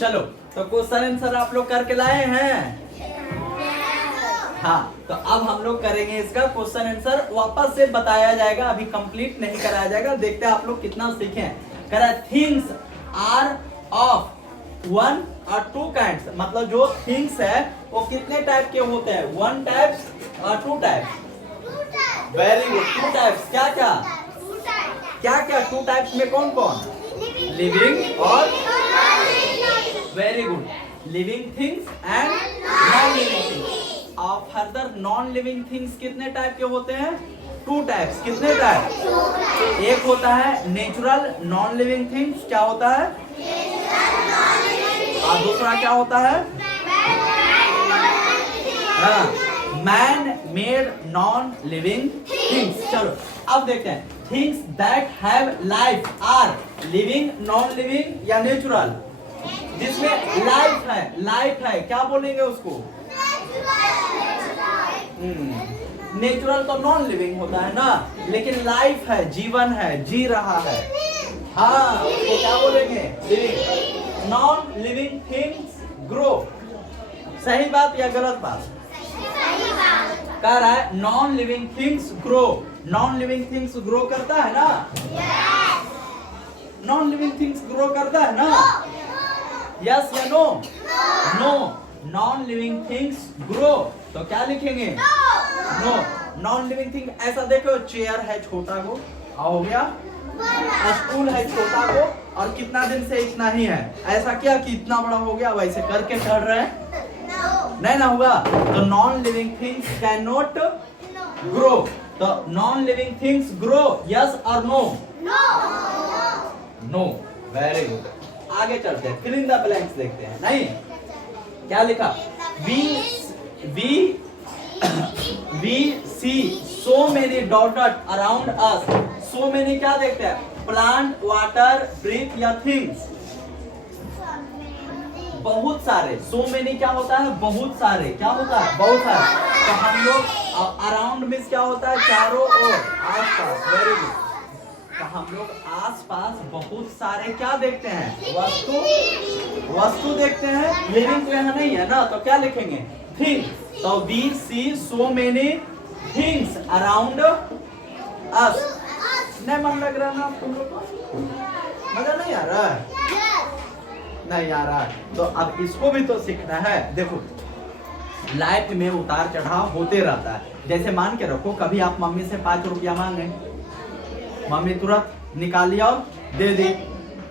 चलो, तो question answer आप लोग करके लाए हैं। हाँ, तो अब हम लोग करेंगे इसका क्वेश्चन आंसर, वापस से बताया जाएगा, अभी कंप्लीट नहीं कराया जाएगा। देखते हैं आप लोग कितना सीखे। करा थिंग्स आर ऑफ वन और टू काइंड्स, मतलब जो थिंग्स है वो कितने टाइप के होते हैं, वन टाइप्स और two types. Very good, two types क्या क्या क्या क्या टू टाइप्स में कौन कौन, लिविंग और very good, living things and non living things. और फर्दर नॉन लिविंग थिंग्स कितने टाइप के होते हैं, टू टाइप्स। कितने टाइप, एक होता है नेचुरल नॉन लिविंग थिंग्स, क्या होता है, और दूसरा क्या होता है, man made non living things. चलो अब देखते हैं, things that have life are living, non living या नेचुरल। जिसमें लाइफ है क्या बोलेंगे उसको, नेचुरल तो नॉन लिविंग होता है ना, लेकिन लाइफ है, जीवन है, जी रहा है, हाँ उसको क्या बोलेंगे, living. Non living things grow, सही बात या गलत बात, कह रहा है non living things grow. Non living things grow करता है ना, नॉन लिविंग थिंग्स ग्रो करता है ना, यस या no, no, non living things grow, तो क्या लिखेंगे, नो। नॉन लिविंग थिंग, ऐसा देखो चेयर है छोटा को, हो गया, स्टूल है छोटा को, और कितना दिन से इतना ही है, ऐसा क्या कि इतना बड़ा हो गया, वैसे करके चढ़ रहे हैं, नहीं ना हुआ। तो non living things can not grow, तो non living things grow, yes और नो, नो। वेरी गुड, आगे चलते हैं, फिल इन द ब्लैंक्स देखते हैं। नहीं, क्या लिखा, we see so many dots around us। so many क्या देखते हैं, प्लांट, वाटर, ब्रीथ या थिंग्स, बहुत सारे। so many क्या होता है, बहुत सारे, क्या होता है, बहुत सारे। तो हम लोग अराउंड मींस क्या होता है, चारों ओर, आसपास। वेरी गुड, तो हम लोग आसपास बहुत सारे क्या देखते हैं, वस्तु देखते हैं। लिविंग तो यहाँ नहीं है ना, तो क्या लिखेंगे, थिंग्स। तो we see so many things around us। नहीं मन लग रहा ना तुम लोग को, मजा नहीं आ रहा है, नहीं आ रहा है, तो अब इसको भी तो सीखना है। देखो लाइफ में उतार चढ़ाव होते रहता है। जैसे मान के रखो, कभी आप मम्मी से 5 रुपया मांगे, मम्मी तुरंत निकाल लिया और दे दी,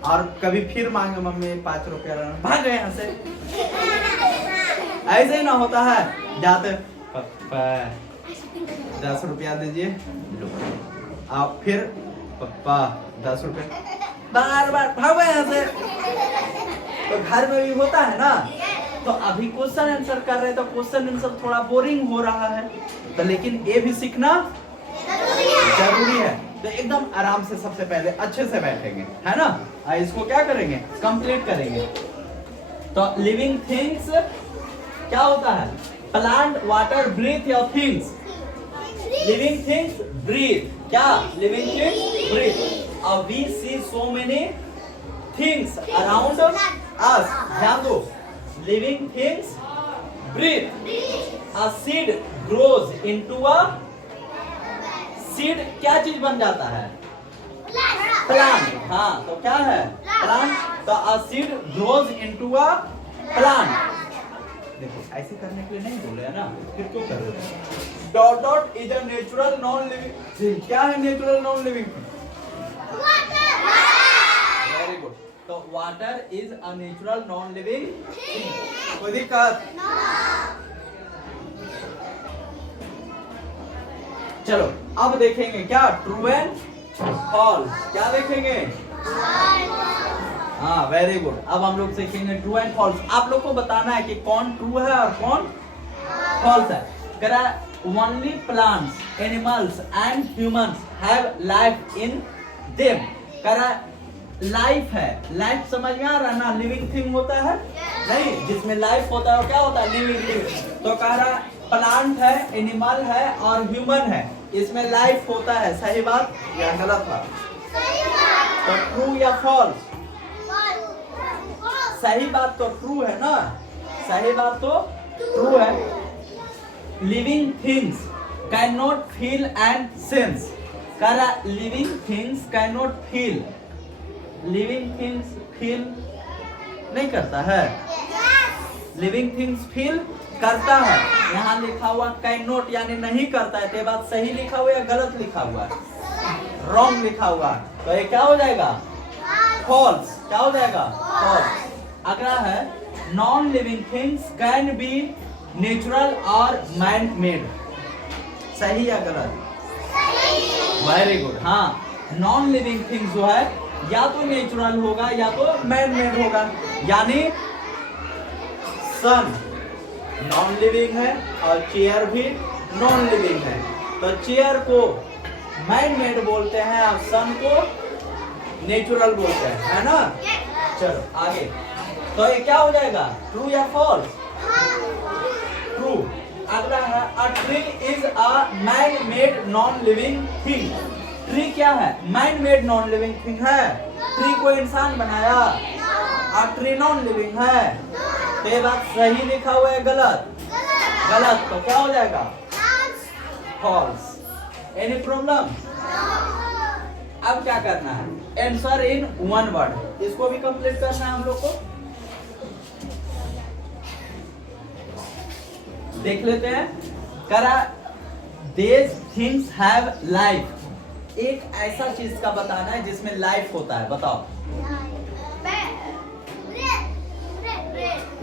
और कभी फिर मांगे मम्मी 5 रुपया, भाग गए यहाँ से, ऐसे ही ना होता है। जाते पप्पा 10 रुपया दीजिए, आप फिर पप्पा 10 रुपया, बार बार भागो यहाँ से। तो घर में भी होता है ना। तो अभी क्वेश्चन आंसर कर रहे, तो क्वेश्चन आंसर थोड़ा बोरिंग हो रहा है, तो लेकिन ये भी सीखना जरूरी है। तो एकदम आराम से सबसे पहले अच्छे से बैठेंगे, है ना, इसको क्या करेंगे, कंप्लीट करेंगे। तो लिविंग थिंग्स क्या होता है, प्लांट, वाटर, ब्रीथ या थिंग्स। लिविंग थिंग्स ब्रीथ, क्या, लिविंग थिंग्स ब्रीथ। और we see so many things around us, ध्यान दो, living things breathe. A seed grows into a, seed क्या चीज बन जाता है, प्लांट, हाँ तो क्या है, प्लांट। तो अ seed grows into a plant. देखो ऐसे करने के लिए नहीं बोले है ना, फिर क्यों कर रहे हो। Dot dot is a natural non living thing, क्या है natural non living thing, very good. तो water is a natural non living thing, कोई दिक्कत, चलो अब देखेंगे क्या, ट्रू एंड फॉल्स। क्या देखेंगे, हाँ वेरी गुड। अब हम लोग सीखेंगे ट्रू एंड फॉल्स। आप लोग को बताना है कि कौन ट्रू है और कौन फॉल्स है। करा only plants, animals and humans have life in them. करा लाइफ है, लाइफ समझ में आ रहा ना, लिविंग थिंग होता है नहीं, जिसमें लाइफ होता है वो क्या होता है, लिविंग थिंग। तो कह रहा प्लांट है, एनिमल है और ह्यूमन है, इसमें लाइफ होता है, सही बात या गलत बात। तो ट्रू या फॉल्स, सही बात तो ट्रू है ना, सही बात तो ट्रू है। Living things can not feel and sense. कह रहा living things can not feel, living things feel नहीं करता है, लिविंग थिंग्स फील करता है। यहाँ लिखा हुआ कैन नॉट यानी नहीं करता है, तो बात सही लिखा हुआ या गलत लिखा हुआ है, रॉन्ग लिखा हुआ, तो ये क्या हो जाएगा, फॉल्स। क्या हो जाएगा, फॉल्स। अगला है non living things can be natural और मैन मेड। सही या गलत, वेरी गुड। हाँ, नॉन लिविंग थिंग्स जो है या तो नेचुरल होगा या तो मैन मेड होगा, यानी सन नॉन लिविंग है और चेयर भी नॉन लिविंग है, तो चेयर को मैन मेड बोलते हैं और सन को नेचुरल बोलते हैं, है ना। चलो आगे, तो ये क्या हो जाएगा, ट्रू या फॉल्स, ट्रू। अगला है a tree is a man made non living thing. Tree क्या है, man made non living thing है, ट्री को इंसान बनाया, और ट्री नॉन लिविंग है, तो ये बात सही लिखा हुआ है, गलत, गलत, तो क्या हो जाएगा, फॉल्स। Any problem. अब क्या करना है, आंसर इन वन वर्ड, इसको भी कंप्लीट करना है हम लोग को। देख लेते हैं। करा these things have life। एक ऐसा चीज का बताना है जिसमें लाइफ होता है, बताओ।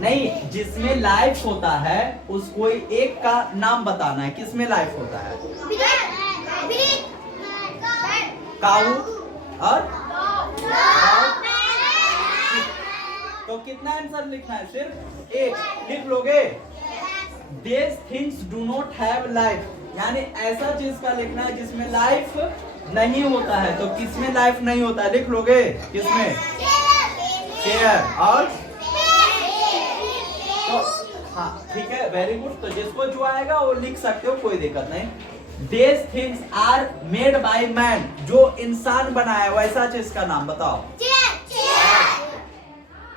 नहीं, जिसमें लाइफ होता है उस कोई एक का नाम बताना है, किसमें लाइफ होता है, काऊ और तो कितना आंसर लिखना है, सिर्फ एक लिख लोगे। These things do not have life, यानी ऐसा चीज का लिखना है जिसमें लाइफ नहीं होता है, तो किसमें लाइफ नहीं होता है, लिख लोगे, किसमें, चेयर और तो हाँ ठीक है, वेरी गुड। तो जिसको जो आएगा वो लिख सकते हो, कोई दिक्कत नहीं। These things are made by man, जो इंसान बनाया वैसा चीज का नाम बताओ।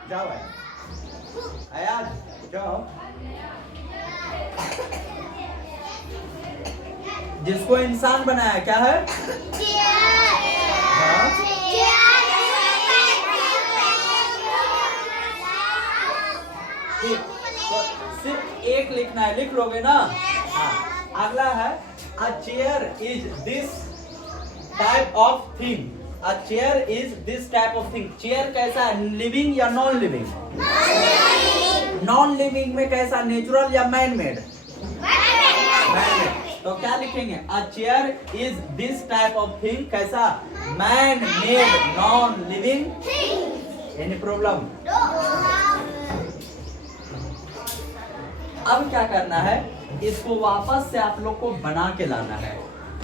जाओ आयाज, जाओ। जिसको इंसान बनाया क्या है, ठीक, तो सिर्फ एक लिखना है, लिख लोगे ना। हाँ, अगला है a chair is this type of thing. A chair is this type of thing. Chair कैसा है, लिविंग या नॉन लिविंग, नॉन लिविंग में कैसा, नेचुरल या मैन मेड, तो क्या लिखेंगे, a chair is this type of thing, कैसा, man made non living. Any problem. अब क्या करना है, इसको वापस से आप लोग को बना के लाना है,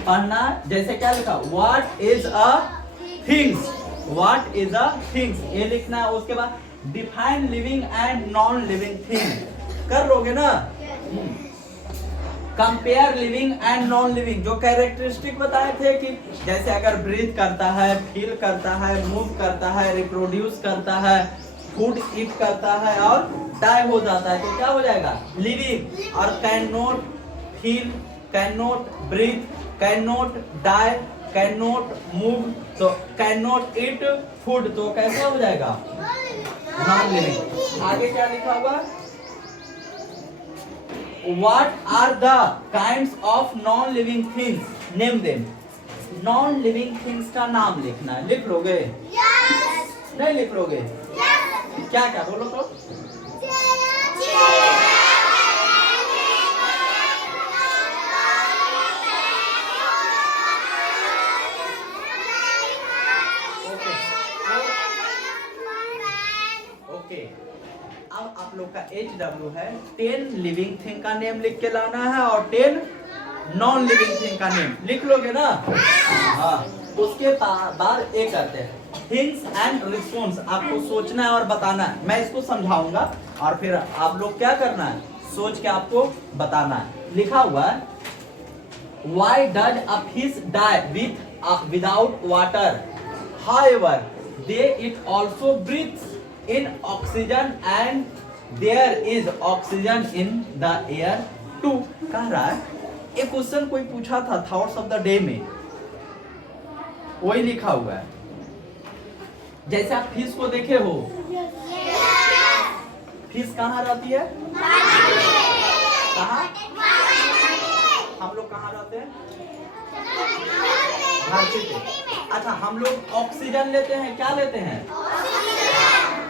पढ़ना। जैसे क्या लिखा, what is a things, what is a things, ये लिखना है। उसके बाद define living and non living thing कर लोगे ना। Compare living and non living, जो कैरेक्टरिस्टिक बताए थे कि जैसे अगर ब्रीथ करता है, फील करता है, मूव करता है, रिप्रोड्यूस करता है, फूड ईट करता है और डाई हो जाता है, तो क्या हो जाएगा, लिविंग। और can not feel, can not breathe, can not die, can not move, तो कैन नॉट ईट फूड, तो कैसे हो जाएगा, नॉन लिविंग। आगे क्या लिखा हुआ, What are the kinds of non-living things? Name them. Non-living things का नाम लिखना है, लिख लोगे? Yes. नहीं लिख लोगे? Yes. क्या क्या बोलो तो? ओके, अब आप लोग का HW है, 10 लिविंग थिंग का नेम लिख के लाना है और 10 नॉन लिविंग थिंग का नेम लिख लोगे ना। हाँ, उसके बाद एक करते हैं थिंग्स एंड रिस्पॉन्स। आपको सोचना है और बताना है, मैं इसको समझाऊंगा और फिर आप लोग क्या करना है, सोच के आपको बताना है। लिखा हुआ है, why does a fish die without water, however they it also breathes. In oxygen and there is oxygen in the air too. कह रहा है एक क्वेश्चन कोई पूछा था थॉट्स ऑफ द डे में, वही लिखा हुआ है। जैसे आप फिश को देखे हो, फिश कहाँ रहती है? कहाँ? हम लोग कहाँ रहते हैं? धरती पे। अच्छा, हम लोग ऑक्सीजन लेते हैं, क्या लेते हैं?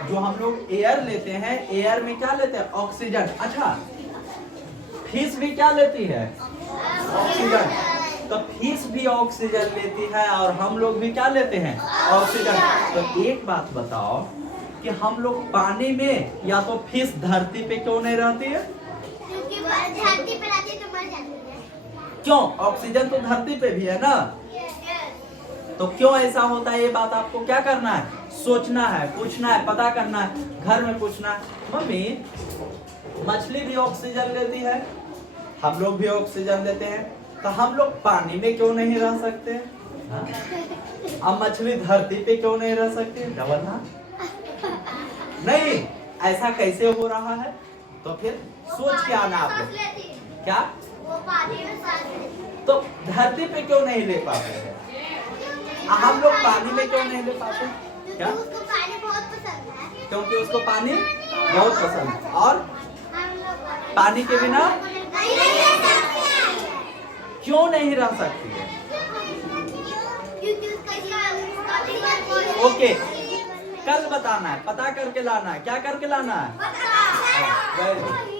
जो हम लोग एयर लेते हैं, एयर में क्या लेते हैं? ऑक्सीजन। अच्छा, फिश भी क्या लेती है? ऑक्सीजन। तो फिश भी ऑक्सीजन लेती है और हम लोग भी क्या लेते हैं? ऑक्सीजन। तो एक बात बताओ कि हम लोग पानी में या तो फिश धरती पे क्यों नहीं रहती है? क्योंकि धरती पे रहती है तो मर जाती है। क्यों? ऑक्सीजन तो धरती पे भी है ना। तो क्यों ऐसा होता है, ये बात आपको क्या करना है? सोचना है, पूछना है, पता करना है, घर में पूछना है। मम्मी, मछली भी ऑक्सीजन लेती है, हम लोग भी ऑक्सीजन लेते हैं, तो हम लोग पानी में क्यों नहीं रह सकते? हाँ? अब मछली धरती पे क्यों नहीं रह सकती? डबल ना नहीं, ऐसा कैसे हो रहा है? तो फिर सोच के आना आप लोग। क्या? वो पानी में सांस लेती है। तो धरती पे क्यों नहीं ले पाते हैं? हम लोग पानी में क्यों नहीं ले पाते? क्या? क्योंकि उसको पानी बहुत पसंद है। क्योंकि उसको पानी बहुत पसंद है और हम लोग पानी के बिना नहीं रह सकते। क्यों नहीं रह सकती है? क्योंकि उसका जीवन ओके, कल बताना है, पता करके लाना है। क्या करके लाना है? Very good.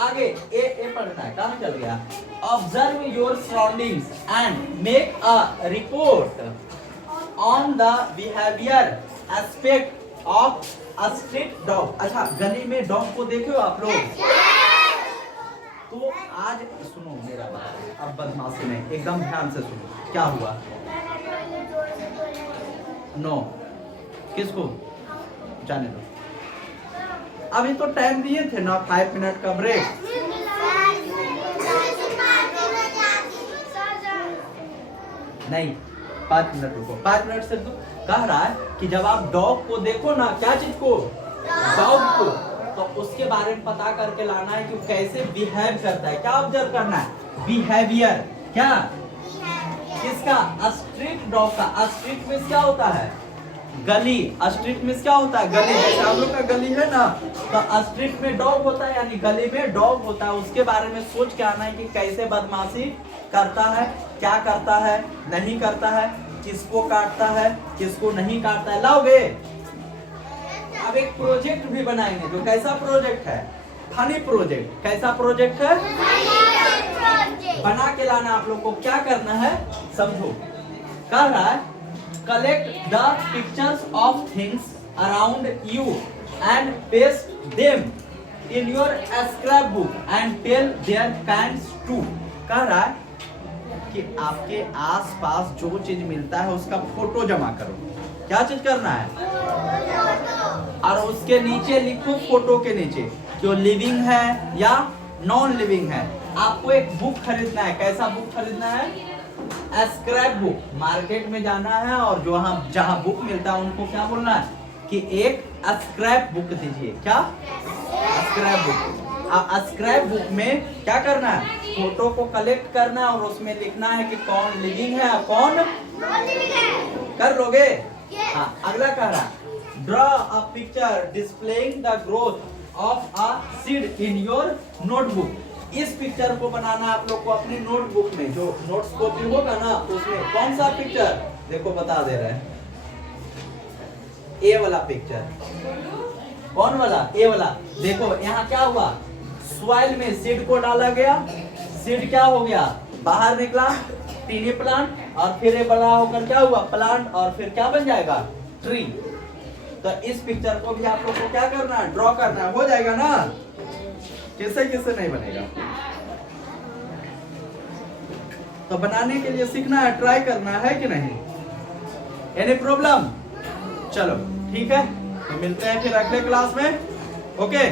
आगे ए पढ़ना है, कहाँ चल गया? Observe your surroundings and make a report on the behaviour aspect of a street dog. अच्छा, गली में डॉग को देखे हो आप लोग? तो आज सुनो मेरा बात, अब बदमाशी नहीं, एकदम ध्यान से सुनो। क्या हुआ? नो, किसको? जाने दो, अभी तो टाइम दिए थे ना, 5 मिनट का ब्रेक। नहीं, 5 मिनट रुको, 5 मिनट से तो कह रहा है कि जब आप डॉग को देखो ना, क्या चीज को? डॉग को, तो उसके बारे में पता करके लाना है कि वो कैसे बिहेव करता है। क्या ऑब्जर्व करना है? बिहेवियर। क्या? किसका? स्ट्रीट डॉग का। स्ट्रीट में क्या होता है? गली। स्ट्रीट में क्या होता है? गली। जैसे हम लोग का गली है ना, तो स्ट्रीट में डॉग होता है, यानी गली में डॉग होता है। उसके बारे में सोच के आना है कि कैसे बदमाशी करता है, क्या करता है, नहीं करता है, किसको काटता है, किसको नहीं काटता है। लाओगे? अब एक प्रोजेक्ट भी बनाएंगे, जो कैसा प्रोजेक्ट है? Funny project. कैसा प्रोजेक्ट है? बना के लाना आप लोग को। क्या करना है समझो। कह रहा है collect the pictures of things around you and paste them in your scrapbook and tell their kinds too। कह रहा है कि आपके आसपास जो चीज मिलता है उसका फोटो जमा करो। क्या चीज करना है? और उसके नीचे लिखो, फोटो के नीचे, कि वो लिविंग है या नॉन लिविंग है। आपको एक बुक खरीदना है। कैसा बुक खरीदना है? Scrap book. मार्केट में जाना है और जो हम जहाँ बुक मिलता है उनको क्या बोलना है कि एक स्क्रैप बुक दीजिए। क्या? Scrap book. स्क्रैप बुक में क्या करना है? फोटो को कलेक्ट करना है और उसमें लिखना है कि कौन लिविंग है और कौन कर लोगे। हाँ, अगला कह रहा है draw a picture displaying the growth of a seed in your notebook. इस पिक्चर को बनाना आप लोग को अपनी नोटबुक में, जो नोट्स कॉपी होगा ना, उसमें कौन सा पिक्चर? देखो बता दे रहे हैं, ए वाला पिक्चर। कौन वाला? ए वाला। देखो यहाँ क्या हुआ, सॉइल में सीड को डाला गया, सीड क्या हो गया? बाहर निकला, टीनी प्लांट, और फिर ये बड़ा होकर क्या हुआ? प्लांट, और फिर क्या बन जाएगा? ट्री। तो इस पिक्चर को भी आप लोग को क्या करना है? ड्रॉ करना है। हो जाएगा ना? किससे किससे नहीं बनेगा? तो बनाने के लिए सीखना है, ट्राई करना है कि नहीं? Any problem? चलो ठीक है, तो मिलते हैं फिर अगले क्लास में। ओके।